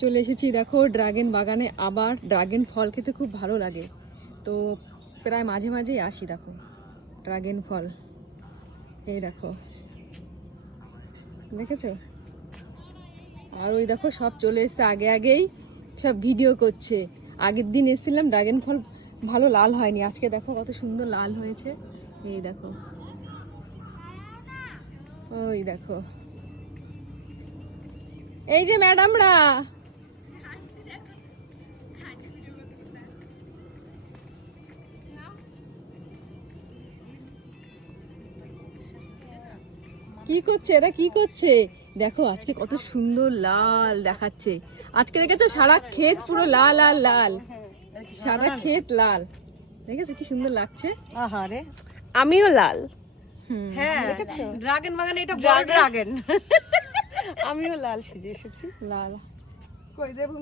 চলে এসেছি দেখো ড্রাগন বাগানে। আবার ড্রাগন ফল খেতে খুব ভালো লাগে, তো প্রায় মাঝে মাঝেই আসি। দেখো ড্রাগন ফল, এই দেখো, দেখেছো? আর ওই দেখো সব চলে এসছে আগে আগেই, সব ভিডিও করছে। আগের দিন এসেছিলাম, ড্রাগন ফল ভালো লাল হয়নি, আজকে দেখো কত সুন্দর লাল হয়েছে। এই দেখো, ওই দেখো, এই যে ম্যাডামরা, কি করছে এরা, কি করছে? দেখো আজকে কত সুন্দর লাল দেখাচ্ছে। আজকে দেখেছো সারা ক্ষেত পুরো লাল আর লাল, সারা ক্ষেত লাল। দেখেছো কি সুন্দর লাগছে? আহারে, আমিও লাল। হ্যাঁ, দেখেছো ড্রাগন বাগানে এটা বড় ড্রাগন। আমিও লাল সেজে এসেছি। লাল। কই দেবো?